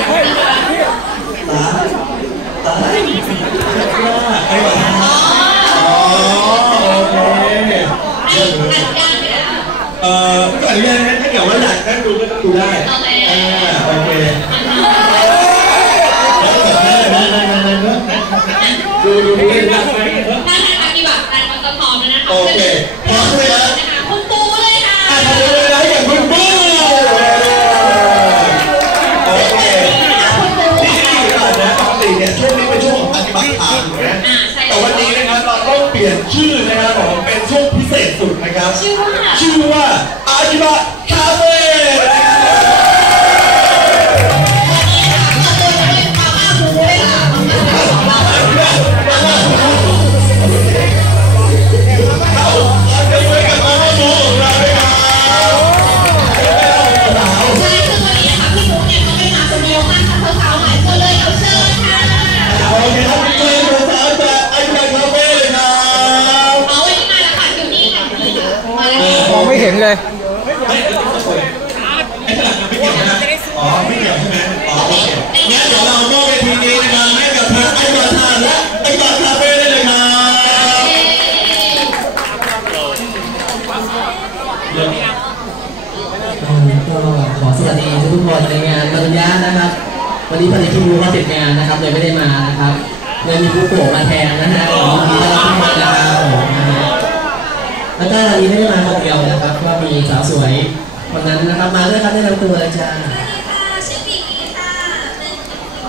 ตาตาไอ้หวานอ๋อโอเคเยี่ยมเลยเอ่อก็อนุญาตนะถ้าเกิดว่าอยากนั่งดูก็นั่งดูได้อ่าโอเคดูดูดูเล่นได้ไหมท่านปฏิบัติการมันจะพร้อมแล้วนะคะโอเค สุด คนในงานปริญญานะครับ วันนี้พอดีพี่บูเขาติดงานนะครับเลยไม่ได้มานะครับเลยมีผู้โปรมาแทนนะฮะขอบคุณที่ต้อนรับทุกคนนะครับผมนะฮะแล้วก็วันนี้ไม่ได้มาคนเดียวนะครับก็มีสาวสวยคนนั้นนะครับมาด้วยครับแนะนำตัวเลยจ้าสวัสดีค่ะชื่อปีนี้ค่ะเป็น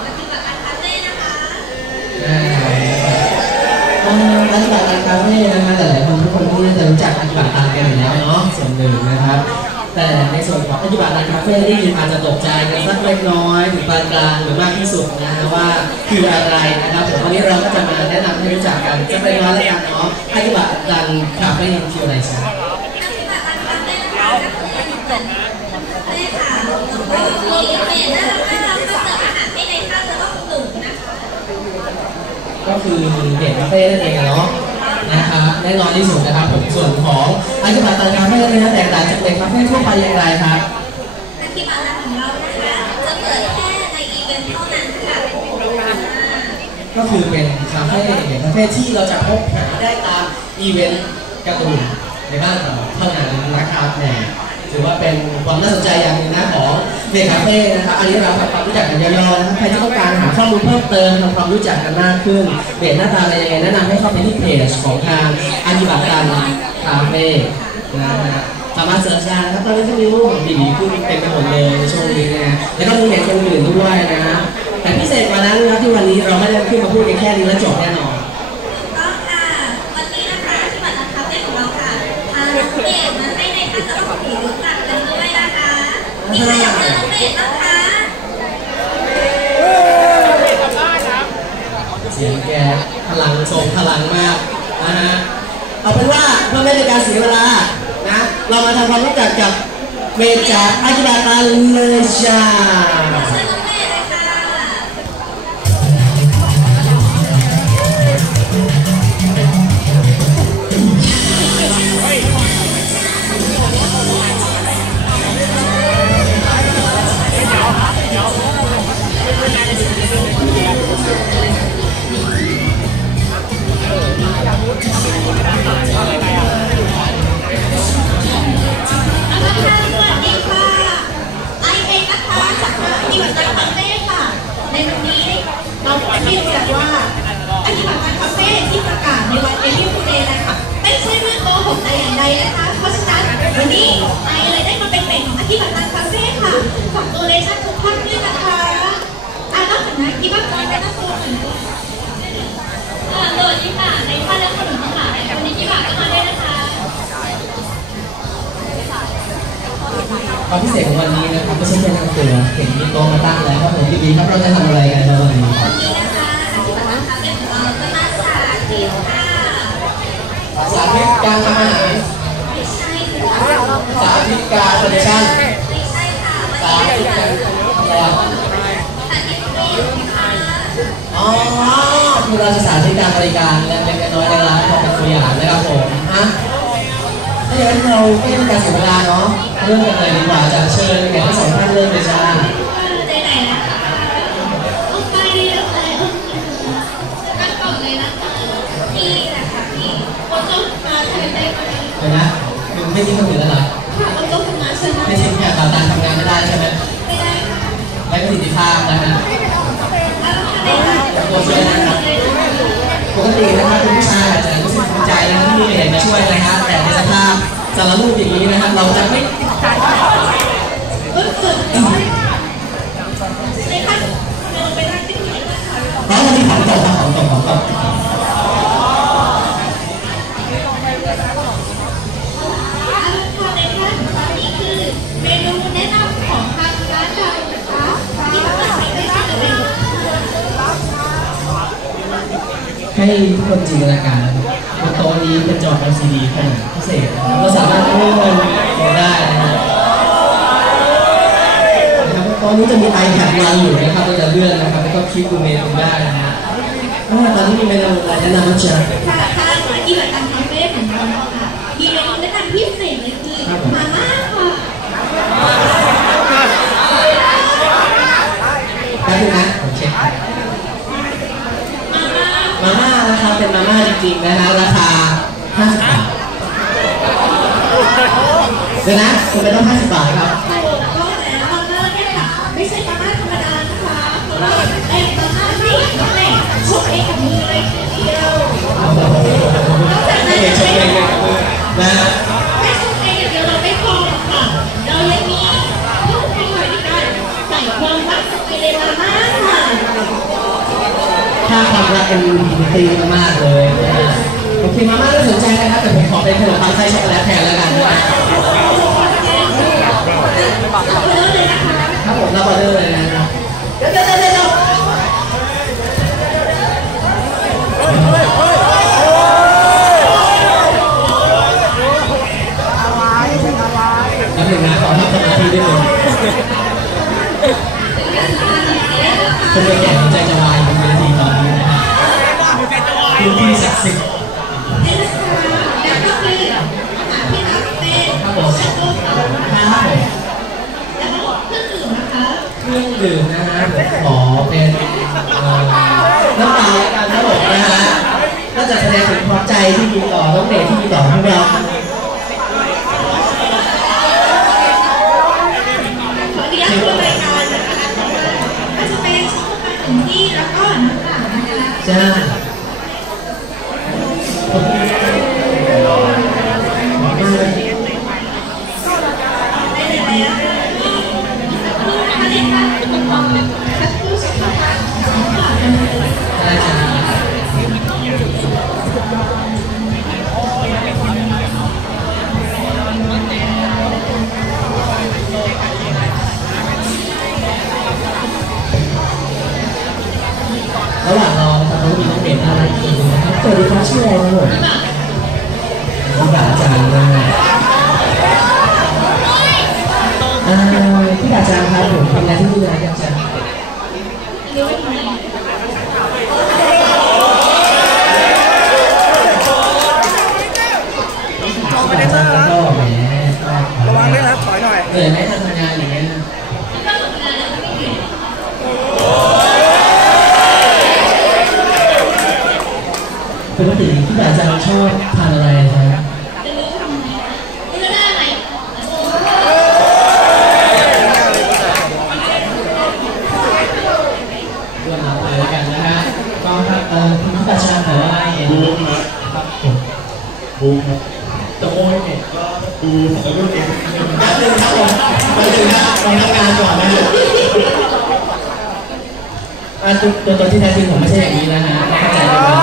ปฏิบัติการคาเฟ่นะคะอ่าอ่าอันบัตการคาเฟ่นะคะหลายๆคนทุกคนที่น่าจะรู้จักอันบัตการกันอยู่แล้วเนาะส่วนหนึ่งนะครับ แต่ในส่วนของปฏิบัติการคาเฟ่ที่อาจจะตกใจกันสักเล็กน้อยถึงปานกลางหรือมากที่สุดนะฮะว่าคืออะไรนะครับผมวันนี้เราก็จะมาแนะนำให้รู้จักกันจะเป็นร้านละกันเนาะปฏิบัติการคาเฟ่คืออะไรจ๊ะปฏิบัติการคาเฟ่นะคะก็คือเคเฟ่ค่ะแล้วก็มีเรักน่ารักมาเสิร์ฟอาหารให้ในท่านแล้วก็คุณหนุ่มนะคะก็คือเด็กคาเฟ่นั่นเองเนาะ แน่นอนที่สุดนะครับผมส่วนของปฏิบัติการคาเฟ่เนะแตกต่างจากเด็กคาเฟ่ทั่วไปอย่างไรครับปฏิบัติการของเรานะคะจะเปิดแค่ในอีเวนต์เท่านั้นค่ะอ่าก็คือเป็นคาเฟ่เป็นคาเฟ่ที่เราจะพบหาได้ตามอีเวนต์การ์ตูนในบ้านเราเท่านั้นนะครับแหม ถือว่าเป็นความน่าสนใจอย่างหนึ่งนะของเด็กคาเฟ่นะครับ อันนี้เราทำความรู้จักกันย่อๆนะครับใครที่ต้องการหาข้อมูลเพิ่มเติมทำความรู้จักกันมากขึ้นเด็กหน้าตาอะไรยังไงแนะนำให้เข้าไปที่เพจของทางอาจิบัตการคาเฟ่นะฮะสามารถเสิร์ชได้นะครับตอนนี้ก็มีรูปบีบีขึ้นเต็มไปหมดเลยในช่วงนี้นะแล้วก็มีเหตุคนอื่นด้วยนะฮะแต่พิเศษกว่านั้นนะที่วันนี้เราไม่ได้ขึ้นมาพูดกันแค่นี้แล้วจบแน่นอน เจอน้องเบสบ้างคะเสียงแกพลังทรงพลังมากนะฮะเอาเป็นว่าเพื่อไม่เป็นการเสียเวลานะเรามาทำความรู้จักกับเมจาอากิบาตาเลยจ้า เลชั่นทุกท่านด้วยนะคะอ่านอกจากนั้นคิดว่าการแนะนำตัวหน่อยค่ะสวัสดีค่ะในท่านและคนอื่นทั้งหลายวันนี้คิดว่าก็มาด้วยนะคะความพิเศษของวันนี้นะครับไม่ใช่แค่นำตัวเห็นมีโต๊ะมาตั้งแล้วครับผมพี่บีครับเราจะทำอะไรกันในวันนี้วันนี้นะคะปฏิบัติการคาเฟ่องเราจะมาสาธิตค่ะสาธิตการทำอาหารไม่ใช่ค่ะสาธิตการโปรดัก สอ๋อคือเราจะสาธิตการบริการเล็กๆน้อยๆในร้านของตัวอย่างนะครับผมฮะถ้าอย่างนั้เรื่องการเสียเวลาเนาะเริ่มกันเลยดีกว่าจะเชิญแขกทั้งสองท่านเริ่มเลจ้าเดี๋ยวนะมึงไม่ทิ้งคนอื่นแล้วเหรอค่ะมันก็างนะฮะตัวช่วยนะครับปกตินะครับคุณผู้ชายอาจจะรู้สึกภูมิใจนะที่มีเด็กมาช่วยนะฮะแต่ในสภาพสารรูปอย่างนี้นะครับเราจะไม่น้องมีของตกของตกของตก ให้ทุกคนจินตนาการนะครับบนโต๊ะนี้เป็นจอ LCD ขนาดพิเศษเราสามารถเลื่อนได้นะฮะนะครับบนโต๊ะนี้จะมี iPad วางอยู่นะครับเราจะเลื่อนนะครับแล้วก็คลิกดูเมนูได้นะฮะตอนนี้มีเมนูอะไรแนะนำบ้างจ๊ะ ค่ะทางอีเวนต์การคาเฟ่ของเราค่ะมีเมนูแนะนำพิเศษเลยคือมาม่าค่ะ แป๊บนึงนะผมเช็ค มาม่า มาม่านะครับเป็นมาม่าจริงๆนะฮะราคา 50 บาทเดี๋ยวนะคุณเป็นต้อง 50 บาทครับถูกต้องแล้วเนี่ยค่ะไม่ใช่มาม่าธรรมดานะคะเพราะว่าเป็นมาม่าที่แม่ชุบเองกับมือเลยทีเดียวนอกจากไม่นั้นเห็นยังเช็คไม่เลยนะฮะแค่ชุบเองอย่างเดียวเราไม่พอค่ะ เรายังมีเครื่องปรุงหน่อยในการใส่ความรักไปในมาม่าค่ะถ้าความรักเป็นดีตีมากๆเลยโอเคมาม่าไม่สนใจนะครับแต่ผมขอเป็นขนมปังไส้ช็อกโกแลตแทนแล้วกัน คะครับผมรับออเดอร์เลยนะ น้ำเปล่าแล้วกันครับผมนะฮะก็จะแสดงถึงความใจที่มีต่อน้องเด็กที่มีต่อพวกเราขออนุญาตพูรายการนะคะก็จะาจารย์ครับผมทำงานที่นี่นะอาจารย์เดี๋ยวไปไหน ไม่ได้นะก็แหม ระวังด้วยนะครับถอยหน่อย เหนื่อยไหมทำงานอย่างเงี้ยปกติพี่ดาจารย์ชอบทานอะไรครับ จะรู้ทำไงรู้ได้ไหม เรื่องราวเลยแล้วกันนะฮะก็ครับเอ่อคุณพี่ดาจารย์บอกว่าเห็น บูมครับ ครับผม บูมครับตะโกนเนี่ยก็บูมของรุ่นเองแป๊บนึงครับผมแป๊บนึงนะลองทำงานก่อนนะฮะอ่าตัวตัวตนที่แท้จริงผมไม่ใช่อย่างนี้นะฮะเข้าใจไหมครับ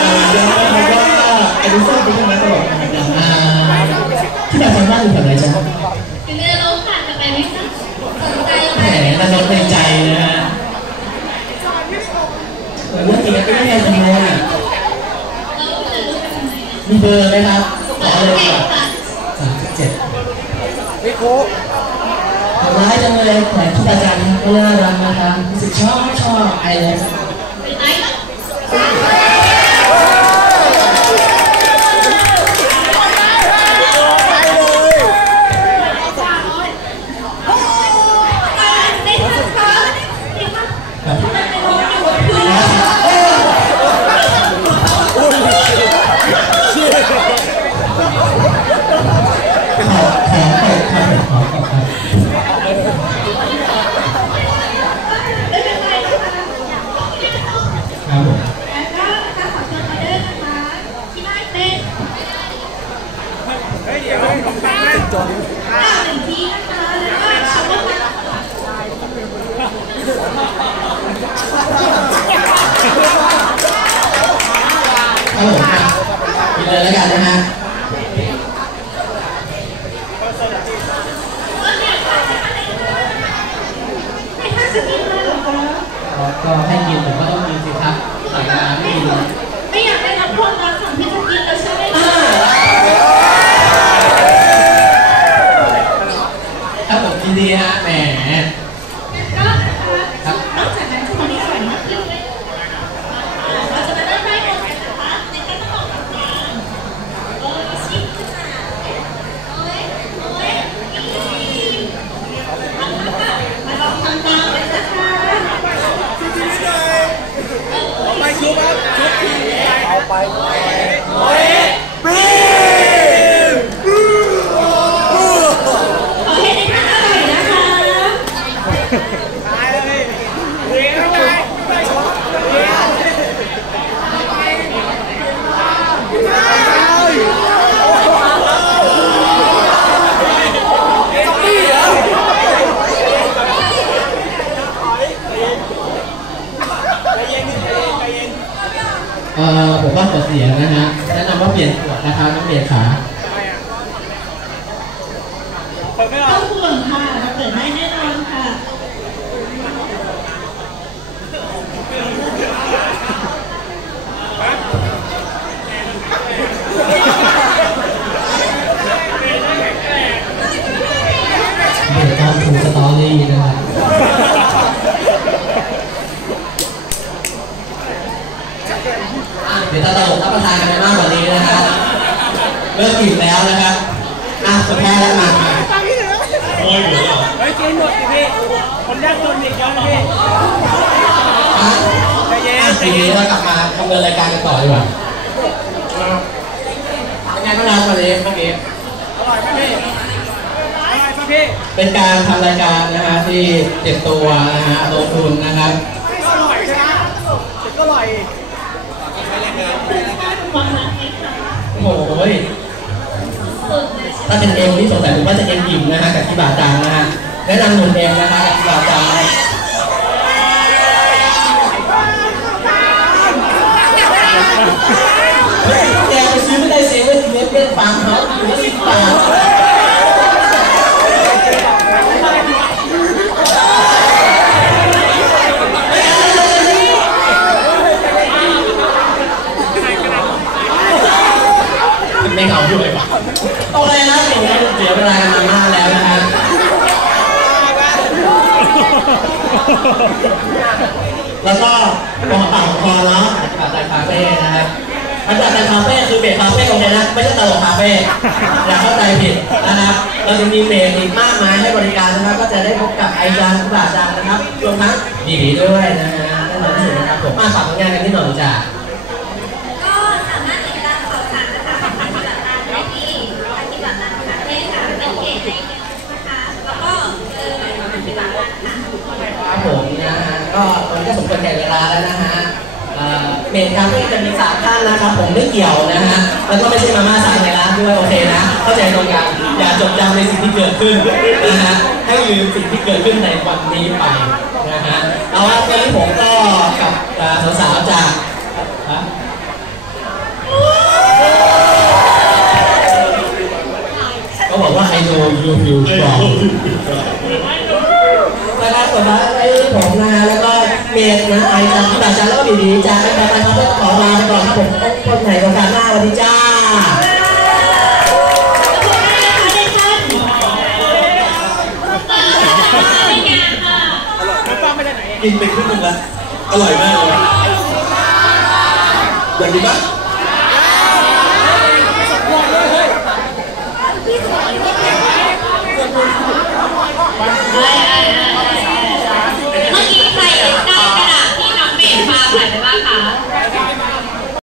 เอ่อเดี๋ยวนะครับว่าไอ้ดูซ่าเป็นยังไงตลกเหมือนกันอ่าพี่ดาจารย์บ้านอยู่แถวไหนจ๊ะถึงจะรู้ค่ะจะไปไหมคะสนใจไหแหมมระนกในใจนะฮะเออเรื่องจริงก็ไม่ได้ทำไมอะเร มมีเบอร์ไหมครับขอเลยเก่งครับค่ะสามสิบเจ็ดนี่โคทำร้ายจังเลยแต่ทุกอาจารย์ก็น่ารักนะครับรู้สึกชอบชอบไอเลย ครับผมกินเลยแล้วกันนะฮะก็ให้กินผมก็ ชุบครับชุบทีเอาไป ขอให้ได้ทานอร่อยนะคะ ตายเลยเรียนเข้าไปนี่เหรอ เอ่อผมว่าขอเสียนะฮะแนะนำว่าเปลี่ยนขวดนะครับต้องเปลี่ยนขา เปิดไม่อ ต้ อ อก งห่วงค่ะเราเปิดได้แน่นอนค่ะ เดี๋ยวตอนถูสตอรี่นะครับอะเดี๋ยวตาตลกรับประทานกันไปมากกว่านี้นะฮะเริ่มอิ่มแล้วนะครับอะสุดท้ายแล้วมามาโอ้ยเหลือเหรอเฮ้ยกินหมดสิพี่คนยากจนอีกเยอะนะพี่อะใจเย็อะนใจทีเย็นี้นเรากลับมาดำเนินรายการกันต่อดีกว่าเป็นไงบ้างครับวันนี้เมื่อกี้อร่อยป่ะพี่อร่อยป่ะพี่เป็นการทำรายการนะฮะที่เจ็บตัวนะฮะลงทุนนะครับ ย ถ้าเป็นเอ็มที่สงสัยผมว่าจะเอ็มอิ่มนะฮะกับที่บาจางนะฮะแนะนำหนุ่มเอ็มนะคะกับที่บาจางแกไปซื้อไม่ได้เซเว่นเล็บเล่นฟังเขาอยู่ที่สิบบาทไม่เอาด้วยว่ะโอเคนะเดี๋ยวเราเสียเวลากันมามากแล้วนะฮะ แล้วก็กองต่างคอเนาะปฏิบัติการคาเฟ่นะครับปฏิบัติการคาเฟ่คือเบรคาเฟ่โอเคนะ ไม่ใช่ ตลกคาเฟ่อย่าเข้าใจผิดนะครับเราจะมีเมนอีกมากมายให้บริการนะครับ ก็จะได้พบกับไอจานกุบาจานนะครับรวมทั้งดีดีด้วยนะฮะแน่นอนที่สุดนะครับผมมาฝากผลงานกันนิดหน่อยจ้ะก็สามารถติดตามข่าวสารนะคะของปฏิบัติการได้ที่ปฏิบัติการคาเฟ่ค่ะเป็นเพจในเฟซบุ๊กนะคะแล้วก็เจอปฏิบัติการค่ะครับผมนะฮะก็วันนี้ก็สมควรแก่เวลาแล้วนะฮะ เอ่อเมนคาเฟ่จะมีสามท่านนะครับ ผมไม่เกี่ยวนะฮะแล้วก็ไม่ใช่มาม่าสั่งในร้านด้วยโอเคนะเข้าใจตรงกันอย่าจดจำในสิ่งที่เกิดขึ้นนะฮะให้ลืมสิ่งที่เกิดขึ้นในวันนี้ไปนะฮะเอาละวันนี้ผมก็กับเอ่อสาวๆจากฮะเขาบอกว่า I know you feel ไอ้ strong โอ้ยนะครับส่วนท้ายไอ้ผมนะฮะแล้วก็ เมดนะไอจากที่าจาแล้วก็บีบีจ้ากกันไปนะครับก็ขอลาไปก่อนครับผมคนไหนโอกาสหน้าวัสดีจ้าน้ากินไปครึ่งหนึงละอร่อยมากเลยอยากกินปะเมื่อกี้ใครได้